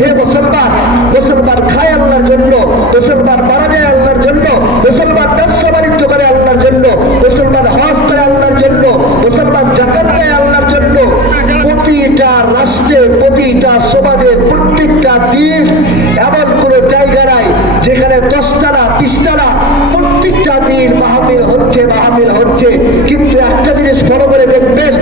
হে মুসলমান মুসলমান খায় আল্লাহর জন্য, মুসলমান মারা যায় আল্লাহর জন্য, মুসলমান ব্যবসা বাণিজ্য করে আল্লাহর জন্য, মুসলমান হজ করে আল্লাহর জন্য, মুসলমান জাকাত দেয় আল্লাহর জন্য। প্রতিটা রাষ্ট্রে, প্রতিটা সমাজে প্রত্যেকটা দিন এমন কোন জায়গা নাই যেখানে দশটানা, বিশটানা প্রত্যেকটা দিন মাহফিল হচ্ছে মাহফিল হচ্ছে। কিন্তু একটা জিনিস বড় করে দেখবেন,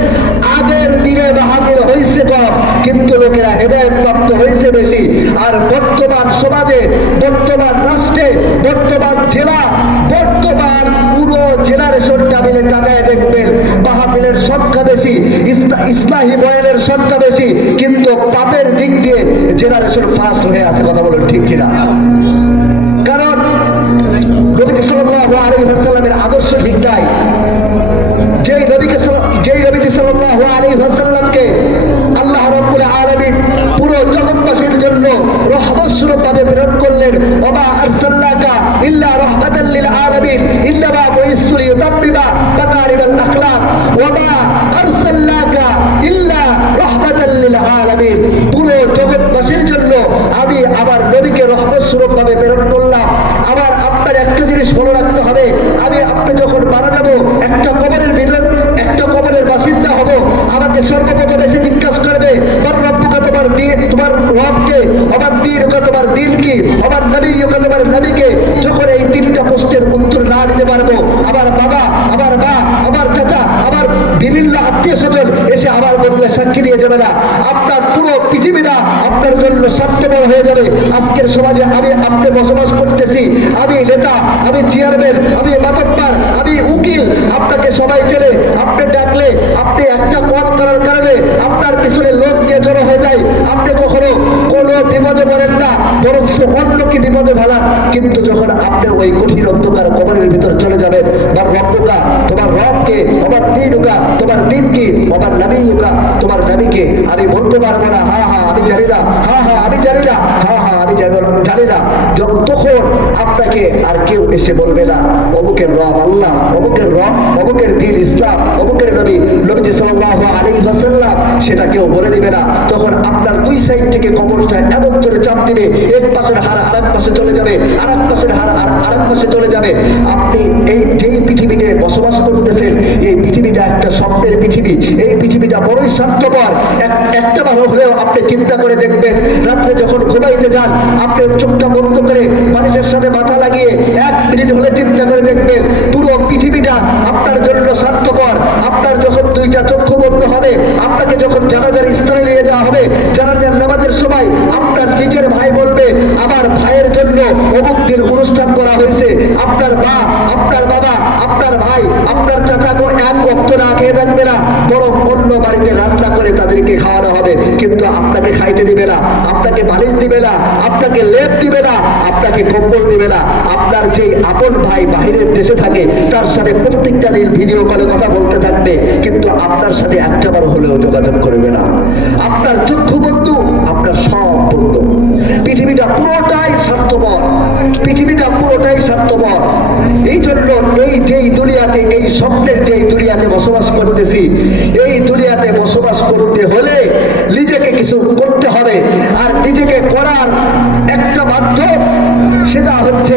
আগের দিনে মাহফিল হয়েছে কম, কিন্তু লোকেরা হেদায়ত প্রাপ্ত হয়েছে বেশি। আর বর্তমান সমাজে, বর্তমান রাষ্ট্রে, বর্তমান জেলা, বর্তমান পুরো জেনারেশনটা মিলে তাকায় দেখবেন, মাহফিলের সংখ্যা বেশি ইসলা- ইসলাহী বয়ানের সংখ্যা বেশি, কিন্তু পাপের দিক দিয়ে জেনারেশন ফার্স্ট হয়ে আছে, কথা বলেন ঠিক কিনা? সাল্লাল্লাহু আল্লাহ রাব্বুল আলামিন পুরো জগৎবাসীর জন্য রহমত স্বরূপ ভাবে প্রেরণ করলেন। ওমা আরসালনাকা ইল্লা রাহমাতাল লিল আলামিন ইল্লা মা বুইস্তু লিউতাম্মিমা মাকারিমাল আখলাক। ওমা আরসালনাকা ইল্লা রাহমাতাল লিল আলামিন, পুরো জগৎবাসীর জন্য আমি আমার নবীকে রহমত স্বরূপ ভাবে প্রেরণ করলাম। আবার আপনার একটা জিনিস মনে রাখতে হবে, আমি আপনি যখন মারা যাব, একটা কবরের ভিতর, একটা কবরের বাসিন্দা হব আমাকে সর্বপ্রথম এসে জিজ্ঞাসা করবে তোমার তোমার রবকে তোমার তোমার নবীকে? যখন এই তিনটা প্রশ্নের উত্তর না দিতে পারব, আমার বাবা, আমার মা, আমার চাচা, আমার বিভিন্ন আত্মীয় স্বজন এসে আমার বদলে সাক্ষী দিয়ে যাবে না। আপনার পুরো পৃথিবীটা আপনার জন্য স্বার্থপর হয়ে যাবে। আজকের সমাজে আমি আপনি বসবাস করতেছি। আমি নেতা, আমি চেয়ারম্যান, আমি মাতব্বার, আমি উকিল। আপনাকে সবাই চলে আপনি ডাকলে, আপনি একটা কল করার কারণে আপনার পিছনে লোক দিয়ে জড়ো হয়ে যায়। আপনি কখনো কোনো বিপদে পড়েন না বরং অন্যকে বিপদে ভালান কিন্তু যখন আপনি ওই কঠিন অন্ধকার কবরের ভিতর চলে যাবেন বা রব্বকা তোমার রবকে, আমার দিনুকা তোমার দিন কি আমার নাবিকা তোমার নাবিকে আমি বলতে পারব না। হা হা, আমি জানি না। হা হা, আমি জানি না। হা হা, আমি জানি না- তখন আপনাকে আর কেউ এসে বলবে না, অমুকের রব আল্লাহ, অমুকের রব, অমুকের দিন ইসলাম অমুকের নবী, নবীজি সাল্লাল্লাহু আলাইহি ওয়াসাল্লাম সেটা কেউ বলে দিবে না। তখন আপনার দুই সাইড থেকে কবরটা এমন করে চাপ দিবে, এক পাশের হার আরেক পাশে চলে যাবে, আরেক পাশের হার আর আরেক পাশে চলে যাবে। আপনি এই যেই পৃথিবীতে বসবাস করতেছেন, এই পৃথিবীটা একটা স্বপ্নের পৃথিবী। এই পৃথিবীটা বড়ই স্বার্থপর একটা বার হলেও আপনি চিন্তা করে দেখবেন, রাত্রে যখন ঘুমাইতে যান, আপনি চোখটা বন্ধ করে মানুষের সাথে মাথা লাগিয়ে এক মিনিট হলে চিন্তা করে দেখবেন, পুরো পৃথিবীটা আপনার জন্য স্বার্থপর আপনার যখন দুইটা চক্ষু বন্ধ হবে, আপনাকে যখন জানাজার স্থানে নিয়ে যাওয়া হবে, জানাজার নামাজের সময় আপনার নিজের ভাই বলবে, আমার ভাইয়ের জন্য অমুক দিন অনুষ্ঠান করা হয়েছে। আপনার মা, আপনার বাবা, আপনার ভাই, আপনার চাচা গো এক অক্ত না খেয়ে থাকবে না। বরং অন্য বাড়িতে রান্না করে তাদেরকে খাওয়ানো হবে। কিন্তু আপনাকে খাইতে দিবে না, আপনাকে বালিশ দিবে না, আপনাকে লেপ দিবে না, আপনাকে কম্বল দিবে না। আপনার যেই আপন ভাই বাহিরের দেশে থাকে, তার সাথে প্রত্যেকটা দিন ভিডিও কলে কথা বলতে থাকবে। কিন্তু আপনার সাথে একটাবার হলেও যোগাযোগ করবে না। আপনার চক্ষু বন্ধু পৃথিবীটা পুরোটাই স্বার্থপর। পৃথিবীটা পুরোটাই স্বার্থপর। এই জন্য এই যেই দুনিয়াতে, এই স্বপ্নের যেই দুনিয়াতে বসবাস করতেছি, এই দুনিয়াতে বসবাস করতে হলে নিজেকে কিছু করতে হবে। আর নিজেকে করার একটা মাধ্যম সেটা হচ্ছে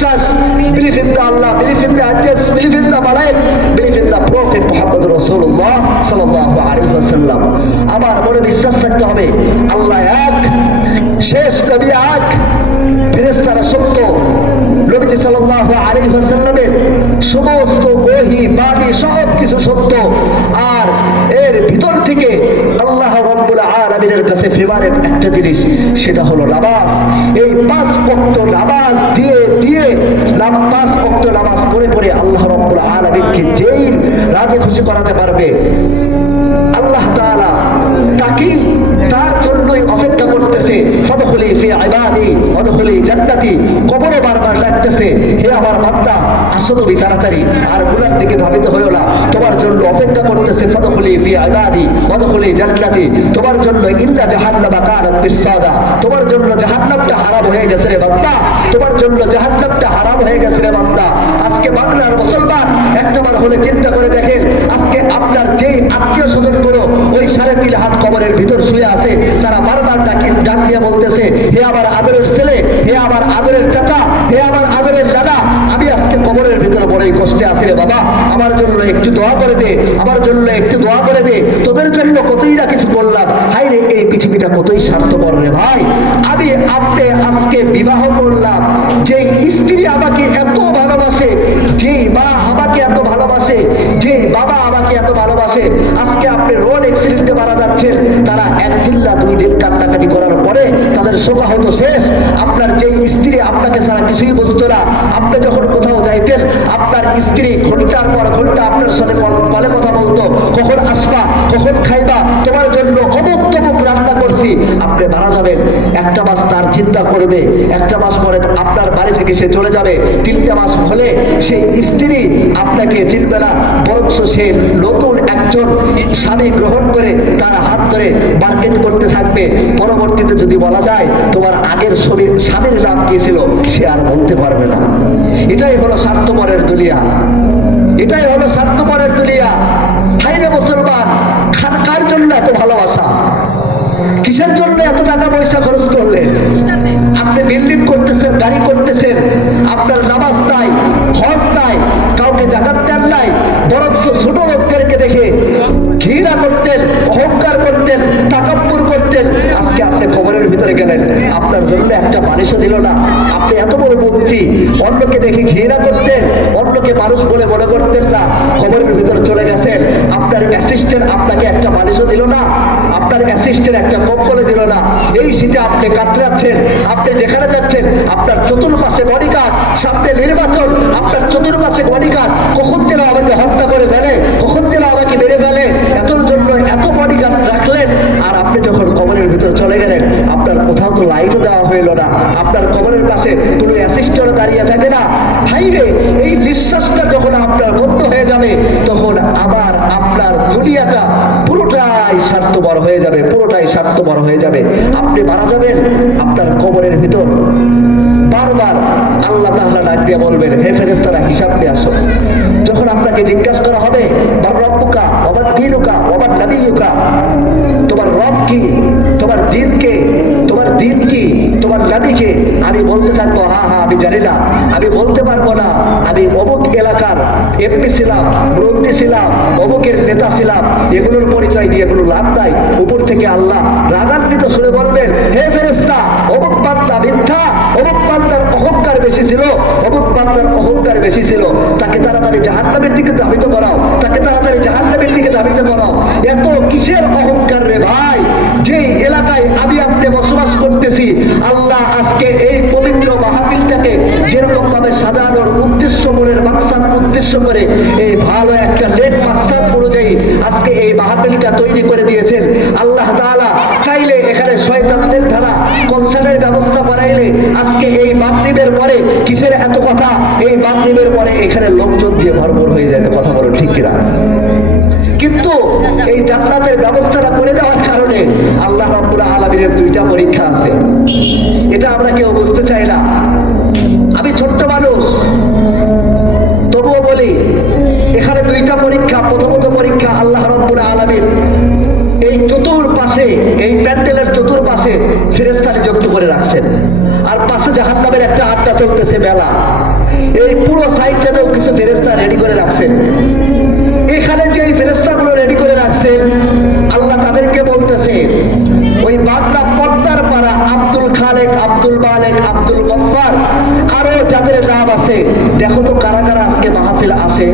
বিশ্বাস আমার মনে বিশ্বাস থাকতে হবে, আল্লাহ এক, শেষ এক, ফেরেশতারা সত্য। নবীজি সাল্লাল্লাহু আলাইহি ওয়াসাল্লামের সমস্ত বাণী সব কিছু সত্য। আর এর ভিতর থেকে আল্লাহ রব্বুল আলামিনের কাছে ফেভারেট একটা জিনিস, সেটা হলো নামাজ। এই পাঁচ ওয়াক্ত নামাজ দিয়ে দিয়ে নাম- পাঁচ ওয়াক্ত নামাজ পড়ে পড়ে আল্লাহ রব্বুল আলামিনকে যেই রাজে খুশি করাতে পারবে আল্লাহ তাআলা তাকেই তার জন্যই অপেক্ষা করতেছে ফদখুলি ফি ইবাদি ওদখুলি জান্নাতি কবরে বারবার লাগতেছে হে আমার বান্দা আসো তুমি তাড়াতাড়ি আর গুনার দিকে ধাবিত হইও না তোমার জন্য অপেক্ষা করতেছে ফদখুলি ফি ইবাদি ওদখুলি জান্নাতি তোমার জন্য ইল্লা জাহান্নামা কানাত বিরসাদা তোমার জন্য জাহান্নামটা হারাম হয়ে গেছে রে বান্দা তোমার জন্য জাহান্নামটা হারাম হয়ে গেছে রে বান্দা। আজকে বাংলার মুসলমান একটাবার হলে চিন্তা করে দেখেন, আজকে আপনার যেই আত্মীয় স্বজনগুলো ওই সাড়ে তিন হাত কবরের ভিতর শুয়ে আছে, তারা বারবার ডাকি, ডাক দিয়ে বলতেছে, হে আমার আদরের ছেলে, হে আমার আদরের চাচা, হে আমার আদরের দাদা, আমি আজকে কবরের ভিতরে বড়ই কষ্টে আছি রে বাবা। আমার জন্য একটু দোয়া করে দে, আমার জন্য একটু দোয়া করে দে, তোদের জন্য কতই না কিছু করলাম। হাই রে, এই পৃথিবীটা কতই স্বার্থপর রে ভাই। আমি আপনি আজকে বিবাহ করলাম যে স্ত্রী আমাকে এত ভালোবাসে যে মা আমাকে এত ভালোবাসে? যে বাবা আমাকে এত ভালোবাসে? আজকে আপনি রোড অ্যাক্সিডেন্টে মারা যাচ্ছেন। তারা একদিন না দুই দিন কান্নাকাটি করার পরে তাদের শোকাহত শেষ। আপনার যে স্ত্রী আপনাকে ছাড়া কিছুই বুঝতো না। আপনি যখন কোথাও যাইতেন, আপনার স্ত্রী ঘণ্টার পর ঘণ্টা আপনার সাথে কলে কথা বলতো। কখন আসবা, কখন খাইবা, তোমার জন্য অমুক তমুক রান্না করছি আপনি মারা যাবেন। একটা মাস তার চিন্তা করবে, একটা মাস পরে আপনার বাড়ি থেকে সে চলে যাবে। তিনটা মাস হলে সেই স্ত্রী আপনাকে চিনবে না, বরঞ্চ সে নতুন একজন স্বামী গ্রহণ করে তার হাত ধরে মার্কেট করতে থাকবে। পরবর্তীতে যদি বলা যায়, তোমার আগের স্বামীর স্বামীর নাম কি ছিল? সে আর বলতে পারবে না। এটাই হলো স্বার্থপরের দুলিয়া এটাই হলো স্বার্থপরের দুলিয়া হাইরে মুসলমান খান কার জন্য এত ভালোবাসা কিসের জন্য এত টাকা পয়সা খরচ করলেন। আপনি বিল্ডিং করতেছেন, গাড়ি করতেছেন, আপনার নামাজ নাই, হজ নাই, কাউকে জাগাত দেন নাই, বরঞ্চ ছোট লোকদেরকে দেখে ঘৃণা করতেন আপনি কবরের ভিতরে গেলেন। আপনার জন্য একটা বালিশও দিল না। আপনি এত বড় মন্ত্রী অন্যকে দেখে ঘৃণা করতেন, অন্যকে মানুষ বলে মনে করতেন না, কবরের ভিতরে চলে গেছেন। আপনার অ্যাসিস্ট্যান্ট আপনাকে একটা বালিশও দিল না, আপনার অ্যাসিস্ট্যান্ট একটা কম্বলে দিল না। এই শীতে আপনি কাতরাচ্ছেন, আপনি যেখানে যাচ্ছেন, আপনার চতুর্পাশে বডিগার্ড সামনে নির্বাচন আপনার চতুর্পাশে বডিগার্ড কখন যেন আমাকে হত্যা করে ফেলে কখন যেন আমাকে মেরে ফেলে এতর জন্য এত বডিগার্ড রাখলেন আর আপনি যখন কবরের ভিতরে চলে গেলেন আপনার কোথাও তো লাইটও দেওয়া হইল না আপনার কবরের পাশে কোনো অ্যাসিস্ট্যান্ট দাঁড়িয়ে থাকে না হাইরে এই নিঃশ্বাসটা যখন আপনার বন্ধ হয়ে যাবে তখন আবার আপনার দুনিয়াটা পুরোটাই স্বার্থপর হয়ে যাবে, পুরোটাই স্বার্থপর হয়ে যাবে। আপনি মারা যাবেন, আপনার কবরের ভিতর। বারবার আল্লাহ তাহলে ডাক দিয়ে বলবেন, হে ফেরেস্তারা হিসাব নিয়ে আসো। যখন আপনাকে জিজ্ঞাসা করা হবে বার রব্বুকা অবার দিনুকা নাবিয়ুকা? তোমার রব কি? তোমার দিন কে? তোমার দিন কি? তোমার নাবি কে? আমি বলতে থাকব, হা হা, আমি জানি না। আমি বলতে পারব না। আমি অমুক এলাকার এমপি ছিলাম মন্ত্রী ছিলাম, অমুকের নেতা ছিলাম, এগুলোর পরিচয় দিয়ে এগুলো লাভ নাই। উপর থেকে আল্লাহ রাগান্বিত শুনে বলবেন, হে ফেরেস্তা অমুক বান্দা মিথ্যা, অমুক বান্দার অহংকার বেশি ছিল, অমুক বান্দার অহংকার বেশি ছিল। তাকে তাড়াতাড়ি জাহান্নামের দিকে ধাবিত করাও, তাকে তাড়াতাড়ি জাহান্নামের দিকে ধাবিত করাও। এত কিসের অহংকার রে ভাই? যে এলাকায় আমি আপনি বসবাস করতেছি, আল্লাহ আজকে এই পবিত্র মাহফিলটাকে যেরকম ভাবে সাজানোর উদ্দেশ্য মনের মাকসাদ উদ্দেশ্য করে, এই ভালো একটা লেট মাকসাদ অনুযায়ী আজকে এই মাহফিলটা তৈরি করে দিয়েছেন। আল্লাহ তাআলা চাইলে এখানে শয়তানদের দ্বারা কনসার্টের ব্যবস্থা বানাইলে আজকে এই মাগরিবের পরে কিসের এত কথা? এই মাগরিবের পরে এখানে লোকজন দিয়ে ভরপুর হয়ে যায়, কথা বলো ঠিক কিনা? কিন্তু এই জান্নাতের ব্যবস্থাটা করে দেওয়ার কারণে আল্লাহ রাব্বুল আলামিনের দুইটা পরীক্ষা আছে। এটা আমরা কেউ বুঝতে চাই না। আমি ছোট্ট দুইটা পরীক্ষা, প্রথমত পরীক্ষা আল্লাহ রাব্বুল আলামিন। এই চতুর পাশে এই প্যান্ডেলের চতুর পাশে ফেরেস্তা নিযুক্ত করে রাখছেন। আর পাশে জাহান্নামের একটা আড্ডা চলতেছে, মেলা। এই পুরো সাইডটাতেও কিছু ফেরেস্তা রেডি করে রাখছেন। এখানে যে এই ফেরেস্তাগুলো রেডি করে রাখছেন, আল্লাহ তাদেরকে বলতেছে, ওই বাগড়া পদ্মার পাড়া আব্দুল খালেক, আব্দুল মালেক, আব্দুল গফার আরও যাদের নাম আছে, দেখো তো কারা কারা আজকে মাহফিল আসে।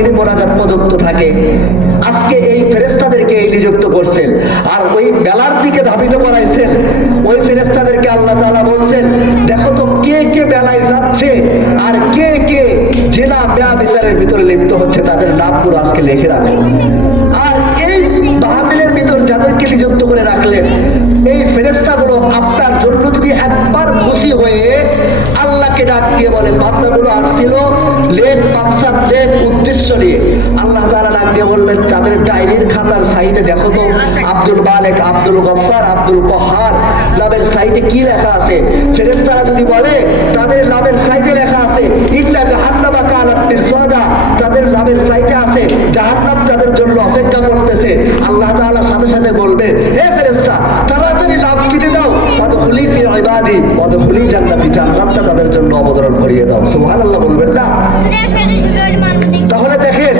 আখিরি মোনাজাত পর্যন্ত থাকে। আজকে এই ফেরেস্তাদেরকে এই নিযুক্ত করছেন। আর ওই বেলার দিকে ধাবিত করাইছেন। ওই ফেরেস্তাদেরকে আল্লাহ তাআলা বলছেন, দেখো তো কে কে বেলায় যাচ্ছে আর কে কে জেলা ব্যা বিচারের ভিতরে লিপ্ত হচ্ছে, তাদের নামগুলো আজকে লিখে রাখুন আর এই মাহফিলের ভিতর যাদেরকে নিযুক্ত করে রাখলেন, এই ফেরেস্তাগুলো আপনার জন্য যদি একবার বলে, বান্দাগুলো আসছিল লেট মাকসাদ লেট উদ্দেশ্য নিয়ে। আল্লাহ দিয়ে বলবেন, তাদের ডায়েরির খাতার সাইডে দেখো তো, আব্দুল আব্দুল গফফার, আব্দুল কহার, লাভের সাইডে কি লেখা আছে? ফেরেশতারা যদি বলে, তাদের লাভের সাইডে লেখা আছে, ইল্লা তাদের লাভের সাইডে আছে, জাহান্নাম তাদের জন্য অপেক্ষা করতেছে। আল্লাহ তাআলা সাথে সাথে বলবে, হে ফেরেশতা, তাড়াতাড়ি লাভ কিনে তাদের জন্য অবতরণ করিয়ে দাও। সুবহানাল্লাহ বলবেন না? তাহলে দেখেন,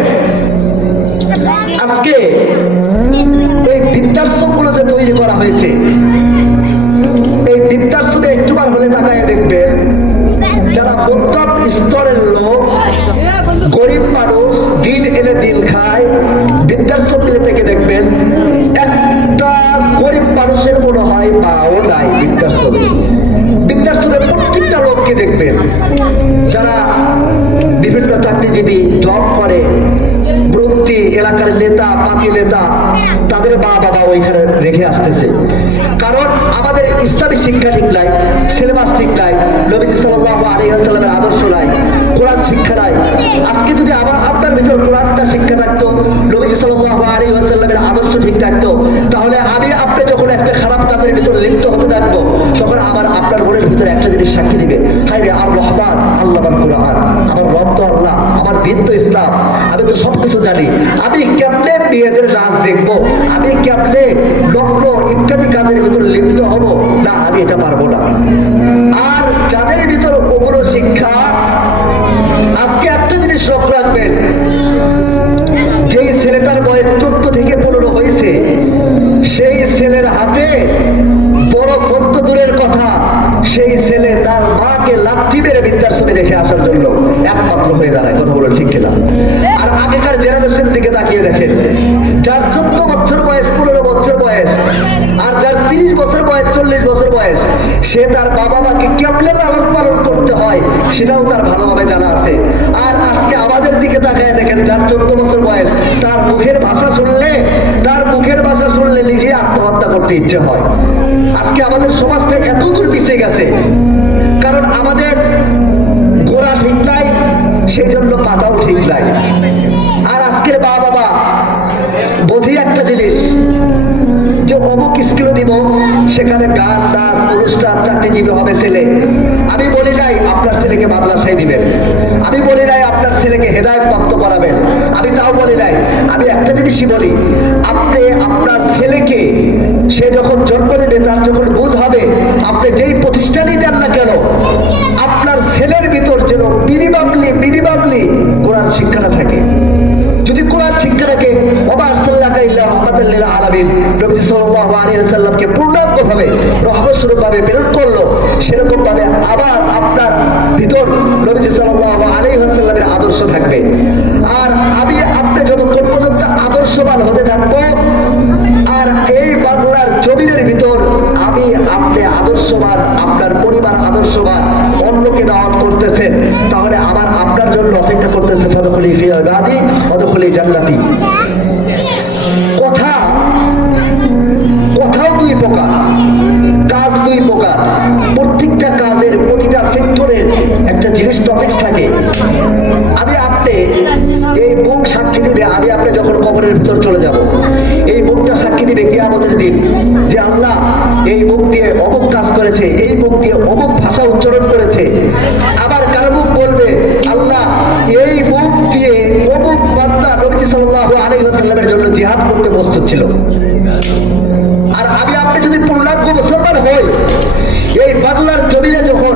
আজকে এই বৃদ্ধাশ্রমগুলো যে তৈরি করা হয়েছে রেখে আসতেছে। কারণ আমাদের ইসলামী শিক্ষা ঠিক নাই, সিলেবাস ঠিক নাই, নবীজি সাল্লাল্লাহু আলাইহি ওয়াসাল্লামের আদর্শ নাই, কোরআন শিক্ষা নাই। আজকে যদি আমার আপনার ভিতর কোরআনটা শিক্ষা থাকতো, নবীজি সাল্লাল্লাহু আলাইহি ওয়াসাল্লামের আদর্শ ঠিক থাকতো, তাহলে আমি আপনি যখন একটা খারাপ কাজের ভিতর লিপ্ত হতে থাকব, তখন আমার আপনার মনের ভিতরে একটা জিনিস সাক্ষী দিবে। হাই রে আর রহমান, আল্লাহ কোরআন আমার রব তো আল্লাহ আমার দিন ইসলাম। আমি তো সবকিছু জানি। আমি কেমনে মেয়েদের রাজ দেখব? আমি কেমনে লগ্ন ইত্যাদি কাজের ভিতর লিপ্ত হব? না, আমি এটা পারব না। আর যাদের ভিতর ওগুলো শিক্ষা, আজকে একটা জিনিস লক্ষ্য রাখবেন। যেই ছেলেটার বয়স চোদ্দ থেকে পনেরো হয়েছে, সেই ছেলের হাতে বড় ফোন তো দূরের কথা, সেই ছেলে তার মাকে লাথি মেরে বৃদ্ধাশ্রমে রেখে আসার জন্য একমাত্র হয়ে দাঁড়ায়। কথা বলে ঠিক কিনা? আর আগেকার জেনারেশন দিকে তাকিয়ে দেখেন, যার চোদ্দ বছর বয়স, পনেরো বছর বয়স, আর যার তিরিশ বছর বয়স, চল্লিশ বছর বয়স, সে তার বাবা মাকে কেমনে লালন পালন করতে হয় সেটাও তার ভালোভাবে জানা আছে। আর আজকে আমাদের দিকে তাকায় দেখেন, যার চোদ্দ বছর বয়স, তার মুখের ভাষা শুনলে, তার মুখের ভাষা শুনলে নিজে আত্মহত্যা করতে ইচ্ছে হয়। আজকে আমাদের সমাজটা এত দূর পিছিয়ে গেছে আমাদের গোড়া ঠিক নাই সেই জন্য পাতাও ঠিক নাই। সেখানে গান, নাচ, অনুষ্ঠান, চাকরিজীবী হবে ছেলে। আমি বলি নাই, আপনার ছেলেকে মাদ্রাসায় দিবেন। আমি বলি নাই, আপনার ছেলেকে হেদায়ত প্রাপ্ত করাবেন। আমি তাও বলি নাই। আমি একটা জিনিসই বলি, আপনি আপনার ছেলেকে, সে যখন জন্ম দেবে তার যখন বুঝ হবে, আপনি যেই প্রতিষ্ঠানই দেন না কেন, আপনার ছেলের ভিতর যেন মিনিমামলি মিনিমামলি কোরআন শিক্ষাটা থাকে। আবার আদর্শ থাকবে। আর আমি আপনি যতক্ষণ পর্যন্ত আদর্শবান হতে থাকব, আর এই বাংলার জমিনের ভিতর আমি আপনি আদর্শবান, আপনার পরিবার আদর্শবান, অন্যকে দাওয়াত করতেছেন, তাহলে আমার আপনার জন্য অপেক্ষা করতেছে, ফদখলি ফি ইবাদি, ফদখলি জান্নাতি। কবরের ভিতর চলে যাব। এই বুকটা সাক্ষী দিবে কি আমাদের দিন যে আল্লাহ এই বুক দিয়ে অমুক কাজ করেছে, এই বুক দিয়ে অমুক ভাষা উচ্চারণ করেছে। আবার কারও বুক বলবে? আল্লাহ এই বুক দিয়ে অমুক বান্দা নবীজি সাল্লাল্লাহু আলাইহি ওয়াসাল্লামের জন্য জিহাদ করতে প্রস্তুত ছিল। আর আমি আপনি যদি পূর্ণাঙ্গ মুসলমান হই, এই বাংলার জমিনে যখন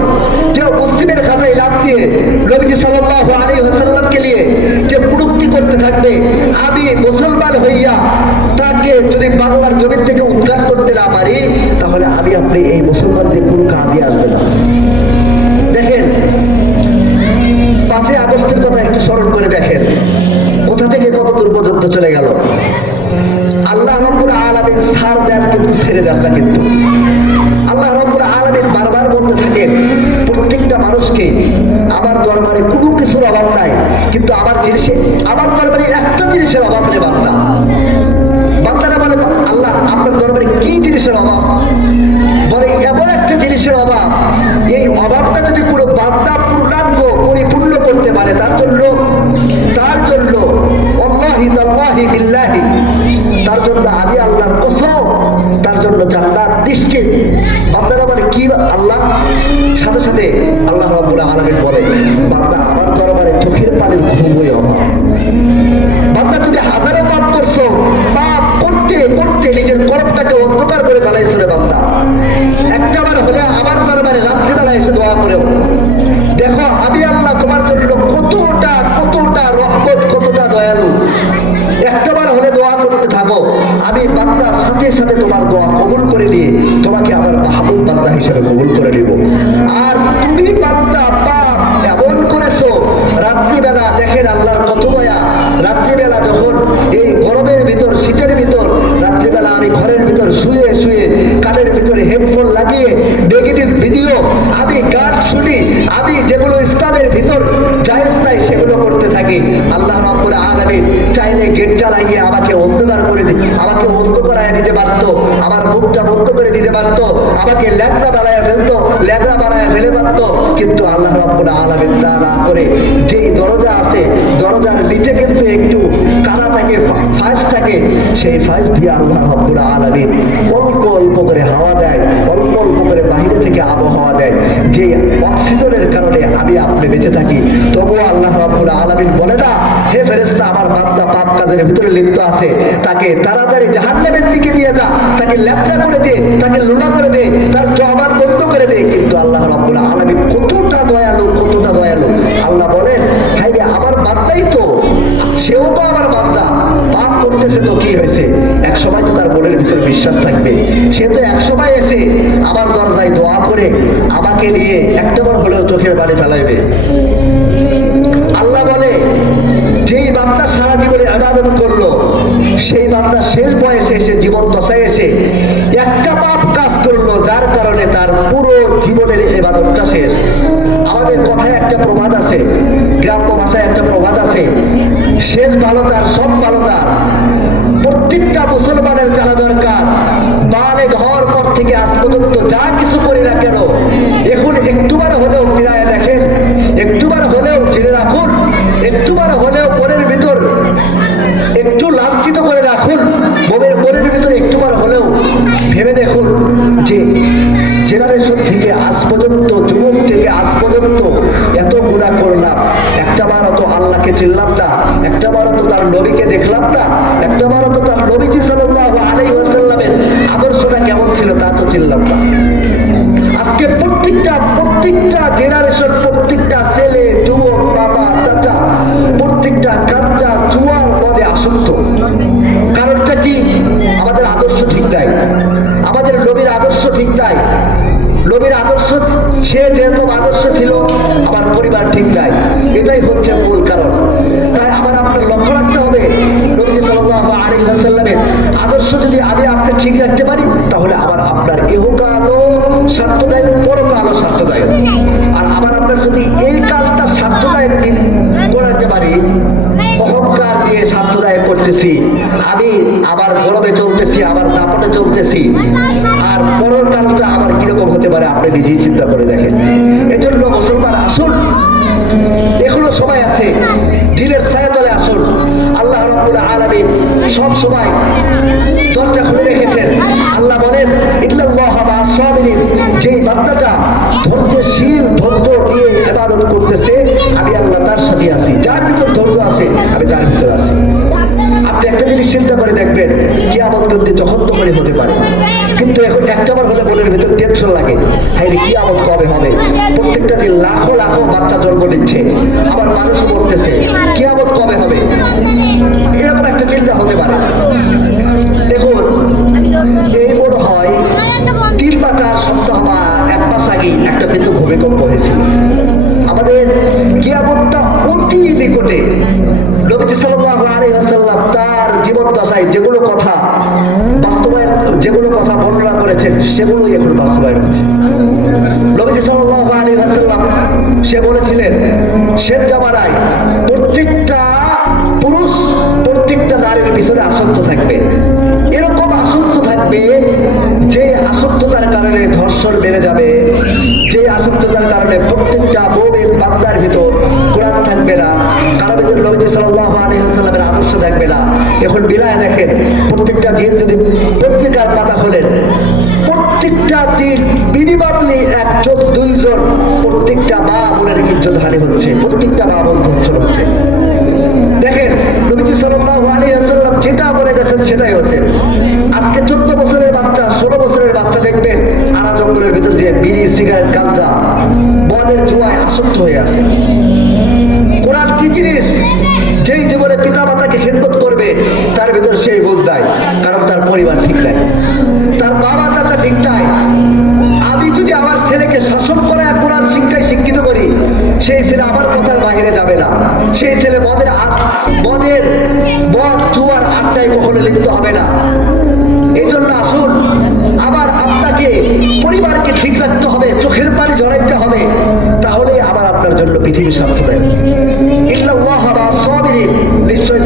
কেউ মুসলিমের খাতায় লাভ দিয়ে নবীজি সাল্লাল্লাহু আলাইহি ওয়াসাল্লামকে নিয়ে উদ্ধার করতে না পারি, তাহলে আমি আপনি এই মুসলমানদের কোনো কাজে আসবে না। দেখেন পাঁচে আগস্টের কথা একটু স্মরণ করে দেখেন, কোথা থেকে কত দূর পর্যন্ত চলে গেল। আল্লাহ রব্বুল আলমিন সার দেন কিন্তু ছেড়ে দেন না কিন্তু। আল্লাহ রব্বুল আলমিন বারবার বলতে থাকেন, প্রত্যেকটা মানুষকে আমার দরবারে কোনো কিছুর অভাব নাই, কিন্তু আমার জিনিসে আমার দরবারে একটা জিনিসের অভাব নেবার না কি জিনিসের অভাব? বলে, এমন একটা জিনিসের অভাব। এই অভাবটা যদি কোনো বান্দা পূর্ণাঙ্গ, পরিপূর্ণ করতে পারে, তার জন্য তার জন্য, অল্লাহি তাল্লাহি বিল্লাহি, তার জন্য আমি আল্লাহর কসম, তার জন্য জান্নাত নিশ্চিত। বান্দারা বলে, কি আল্লাহ, সাথে সাথে আল্লাহ রাব্বুল আলামিন বলে, বান্দা আমার দরবারে চোখের পানির খুবই অভাব বান্দা তুমি হাজারো পাপ করছ পাপ করতে করতে নিজের করপটাকে অন্ধকার করে ফেলাইছো রে বান্দা। একটা বার হলে আমার দরবারে রাত্রিবেলা এসে দোয়া করেও। দেখো, আমি আল্লাহ তোমার জন্য কতটা কতটা রহমত, কতটা দয়ালু। একটাবার হলে দোয়া করতে থাকো। আমি বান্দা সাথে সাথে তোমার দোয়া কবুল করে নিয়ে তোমাকে আমার মাহবুব বান্দা হিসেবে কবুল করে নিব আর তুমি বান্দা পাপ এমন করেছ রাত্রিবেলা দেখেন আল্লাহর কত দয়া রাত্রিবেলা যখন এই গরমের ভিতর শীতের ভিতর রাত্রিবেলা আমি ঘরের ভিতর শুয়ে শুয়ে কানের ভিতরে হেডফোন লাগিয়ে নেগেটিভ ভিডিও, আমি গান শুনি, আমি যেগুলো ইসলামের ভিতর জায়েজ নাই, সেগুলো করতে থাকি। আল্লাহ রাব্বুল আলামিন চাইলে গেটটা লাগিয়ে আমাকে অন্ধকার করে আমাকে অন্ধ করায় দিতে পারতো আমার মুখটা বন্ধ করে দিতে পারতো আমাকে ল্যাংড়া বানায় ফেলতো, ল্যাংড়া বানায় ফেলে পারতো কিন্তু আল্লাহ রাব্বুল আলামিন তা না করে, যেই দরজা আছে, দরজার নিচে কিন্তু একটু কালা থাকে ফাঁস থাকে, সেই ফাঁস দিয়ে আল্লাহ রাব্বুল আলামিন অল্প অল্প করে হাওয়া দেয় বাইরে থেকে আবহাওয়া দেয়, যে অক্সিজেনের কারণে আমি আপনি বেঁচে থাকি। তবুও আল্লাহ রাব্বুল আলামিন বলে না, হে ফেরেশতা, আমার বান্দা পাপ কাজের ভিতরে লিপ্ত আছে। তাকে তাড়াতাড়ি জাহান্নামের দিকে নিয়ে যা, তাকে ল্যাপটা করে দে, তাকে লোলা করে দে, তার জবান বন্ধ করে দে। কিন্তু আল্লাহ রাব্বুল আলামিন কতটা দয়ালু কতটা দয়ালু। আল্লাহ বলেন হাই রে, আমার বার্তাই তো, সেও তো আমার বার্তা পাপ করতেছে তো কি হয়েছে? এক সময় তার ভিতর বিশ্বাস থাকবে। সে তো এক সময় এসে আমার দরজায় দোয়া করে আমাকে নিয়ে একটাবার হলেও চোখের বাড়ি ফেলাইবে। আল্লাহ বলে, যেই বান্দা সারা জীবনে আবাদত করল, সেই বান্দা শেষ বয়সে এসে, জীবন দশায় এসে একটা পাপ কাজ করল, যার কারণে তার পুরো জীবনের এবাদতটা শেষ। আমাদের কথায় একটা প্রবাদ আছে, গ্রাম্য ভাষায় একটা প্রবাদ আছে, শেষ ভালো তার, সব ভালো তার। প্রত্যেকটা মুসলমানের জানা দরকার। বালে ঘর পর থেকে আজ পর্যন্ত যা কিছু করি না কেন, এখন একটুবার হলেও ফিরায় দেখেন, একটুবার হলেও জেনে রাখুন, একটুবার হলেও মনের ভিতর একটু লাঞ্ছিত করে রাখুন মনের মনের ভিতর একটুবার হলেও ভেবে দেখুন যে জেনারেশন থেকে আজ পর্যন্ত, যুবক থেকে আজ পর্যন্ত এত গুণা করলাম। একটা বার অত আল্লাহকে চিনলাম না, একটা বার অত তার নবীকে দেখলাম না, একটা বার তো তার নবীজি সাল্লাল্লাহু আলাইহি ওয়াসাল্লামের আদর্শটা কেমন ছিল তা তো চিনলাম না। আজকে প্রত্যেকটা প্রত্যেকটা জেনারেশন প্রত্যেকটা ছেলে, যুবক, বাবা, চাচা, প্রত্যেকটা কাচ্চা জুয়ার পদে আসক্ত। কারণটা কি? আমাদের আদর্শ ঠিক নাই। আমাদের নবীর আদর্শ ঠিক নাই। নবীর আদর্শ, সে যেরকম আদর্শ ছিল, আমার পরিবার ঠিক নাই। এটাই হচ্ছে মূল কারণ। তাই আমার আপনার লক্ষ্য রাখতে হবে, নবীজি আলাইহি ওয়াসাল্লামের আদর্শ যদি আমি আপনি ঠিক রাখতে পারি এই কালটা স্বার্থদায়ক করতেছি, আমি আবার গরমে চলতেছি, আবার দাপটে চলতেছি, আর পরকালটা আবার কীরকম হতে পারে আপনি নিজেই চিন্তা করে দেখেন। এজন্য মুসলমান আসুন, এখনও সময় আছে, দিলের ছায়াতলে আসুন। আলামিন দরজা খুলে রেখেছেন। আল্লাহ বলেন ইল্লাল্লাহ সাবিরিন যেই বান্দাটা ধৈর্যশীল, ধৈর্য করতেছে, আমি আল্লাহ সাথে আছি। যার ভিতর ধৈর্য আছে, আমি তার ভিতর আছি। আপনি একটা জিনিস চিন্তা করে দেখবেন, কিয়ামত কিন্তু যখন তখনই হতে পারে। কিন্তু এখন একটাবার হলে মনের ভিতর টেনশন লাগে হাই রে কিয়ামত কবে হবে? প্রত্যেকটা দিন লাখো লাখো বাচ্চা জন্ম নিচ্ছে, আবার মানুষ মরতেছে, কিয়ামত কবে হবে? এরকম একটা চিন্তা হতে পারে। দেখুন, এই মনে হয়, তিন বা চার সপ্তাহ বা এক মাস আগে একটা কিন্তু ভূমিকম্প হয়েছিল। আমাদের কিয়ামতটা অতি নিকটে, নবীজি সাল্লাল্লাহু আলাইহি ওয়াসাল্লাম তার জীবন দশায় যেগুলো কথা বাস্তবায়ন যেগুলো কথা বর্ণনা করেছেন, সেগুলোই এখন বাস্তবায়ন হচ্ছে। সে বলেছিলেন জামানায় প্রত্যেক প্রত্যেকটা পুরুষ, প্রত্যেকটা নারীর পিছনে আসক্ত থাকবে। এরকম আসক্ত থাকবে যে আসক্ততার কারণে ধর্ষণ বেড়ে যাবে, যে আসক্ততার কারণে প্রত্যেকটা মোবেল বান্দার ভিতর থাকবে না। কারও ভিতর নবীজি সাল্লাল্লাহু আলাইহি ওয়াসাল্লামের আদর্শ থাকবে না। এখন বিলায় দেখেন, প্রত্যেকটা দিন যদি পত্রিকার পাতা খোলেন, প্রত্যেকটা দিন মিনিমামলি একজন, দুইজন প্রত্যেকটা মা বোনের ইজ্জত হানি হচ্ছে, প্রত্যেকটা মা বোন ধ্বংসন হচ্ছে। দেখেন, নবীজি সাল্লাল্লাহু আলাইহি ওয়াসাল্লাম যেটা বলে গেছেন সেটাই হচ্ছে আজকে চোদ্দ বছরের বাচ্চা, ষোলো বছরের বাচ্চা দেখবেন আরা জঙ্গলের ভিতর যে বিড়ি, সিগারেট, গাঞ্জা বদের জুয়ায় আসক্ত হয়ে আছে। কোরআন কি জিনিস? যেই জীবনে পিতা মাতাকে খেদমত করবে, তার ভিতর সেই বোঝ দেয় কারণ তার পরিবার ঠিক নাই। তার বাবা চাচা ঠিক নাই। আমি যদি আমার ছেলেকে শাসন করে কোরআন শিক্ষায় শিক্ষিত করি, সেই ছেলে আমার কথার বাইরে যাবে না। সেই ছেলে মদের আস- মদের বদ জুয়ার আড্ডায় কখনো লিপ্ত হবে না। এই জন্য আসুন, আবার আপনাকে পরিবারকে ঠিক রাখতে হবে, চোখের পানি জড়াইতে হবে তাহলে আবার আপনার জন্য পৃথিবী সার্থক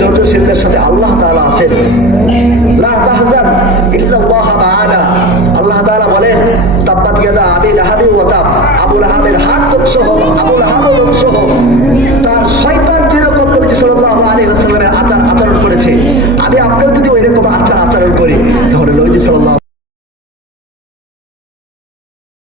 নিশ্চয় ধৈর্যশীলদের সাথে আল্লাহ তাআলা আছেন। লা তাহজান আল্লাহ তাআলা বলেন, তাব্বাত ইয়াদা আবি লাহাবি ওয়া তাব। আবু লাহাবের হাত ধ্বংস হোক আবু লাহাবও ধ্বংস হোক